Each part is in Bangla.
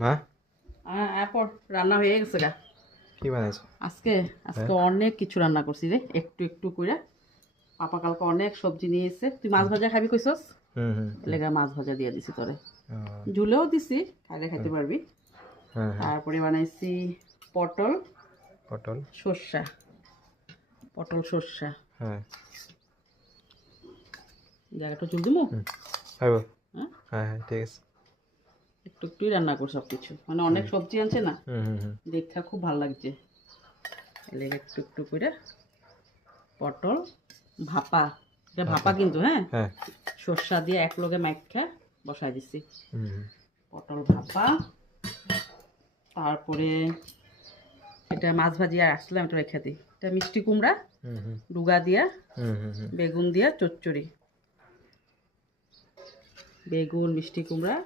মা এরপর রান্না হয়ে গেছে গা। কি বানাইছো? আজকে আজকে অনেক কিছু রান্না করছি রে, একটু একটু করে। পাপা কালকে অনেক সবজি নিয়ে এসে, তুই মাছ ভাজা খাবি কইছস, হুম হুম লেগা মাছ ভাজা দিয়ে দিছি তোরে, ও, ঝুলেও দিছি, খাইলে খাইতে পারবি। হ্যাঁ হ্যাঁ তারপরে বানাইছি পটল পটল সর্ষা, পটল সর্ষা। হ্যাঁ জায়গাটা চুল দিমু। হুম খাইব হ্যাঁ, হ্যাঁ হ্যাঁ ঠিক আছে একটু একটুই রান্না কর সব কিছু, মানে অনেক সবজি আনছে না, হুম হুম হুম দেখা খুব ভালো লাগছে। লেগে একটু একটু করে পটল ভাপা, এটা ভাপা কিন্তু, হ্যাঁ, হ্যাঁ সর্ষা দিয়ে এক লগে মাইখা বসাই দিছি। হুম হুম পটল ভাপা, তারপরে এটা মাছ ভাজি আর আসলাম, এটা রেখে দিই। এটা মিষ্টি কুমড়া হুম হুম ডুগা দিয়া, হুম হুম হুম বেগুন দিয়া চচ্চড়ি, বেগুন মিষ্টি কুমড়া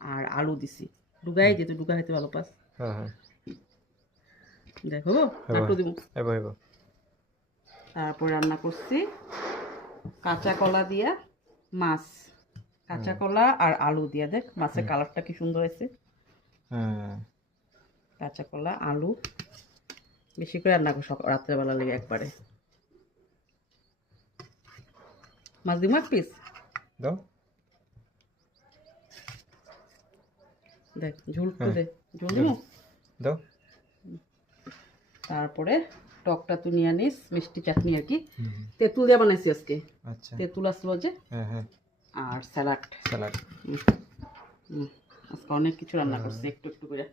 আর আলু দিছি। ডুগাই দিতে, ডুগা খাইতে ভালো পাস। হ্যাঁ হ্যাঁ দেখো হইব একটু দিব। হইব হইব তারপর রান্না করছি কাঁচা কলা দিয়া মাছ, কাঁচা কলা আর আলু দিয়া, দেখ মাছের কালারটা কি সুন্দর হয়েছে। হ্যাঁ কাঁচা কলা আলু বেশি করে রান্না করো, রাত্রেবেলা লেগে একবারে। মাছ দিব এক পিস, দাও দেখ ঝুল তো হ্যাঁ দে, ঝুল দিব। দাও তারপরে টকটা তুই নিয়ে আনিস, মিষ্টি চাটনি আর কি, হুম হুম, তেঁতুল দিয়ে বানাইছি আজকে। আচ্ছা তেঁতুল আসলো যে, হ্যাঁ হ্যাঁ আর স্যালাড। স্যালাড আজকে অনেক কিছু রান্না করছি একটু একটু করে।